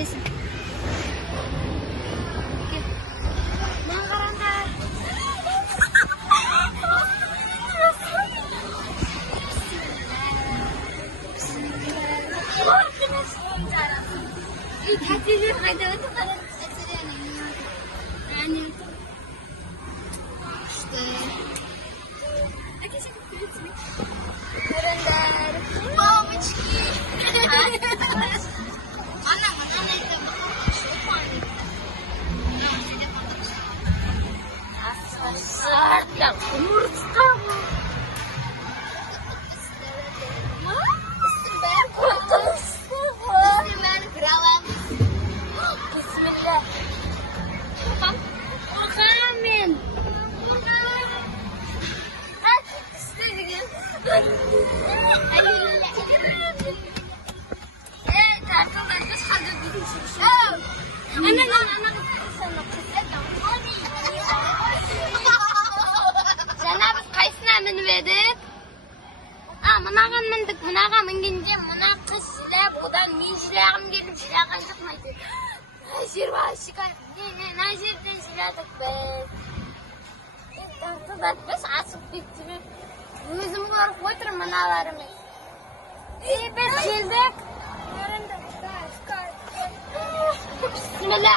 Düşesin. Bana karanda. Hatice haydi yani işte Nerender Mamiçki Ana это Asla umurtda mı? Ben kurtuluşum. Ben kralım. Bismillah. Amin. Mынаған міндік, мынаға мінгенде, мына қыз шілеп, одан мен шілағым келіп шілаған шықмайды. Жер бар шықар, на жерден шіладық біз. Тартылдат біз асып кетті бе. Өзім көріп отыр мыналарымыз. Біз келдік. Бісміллә.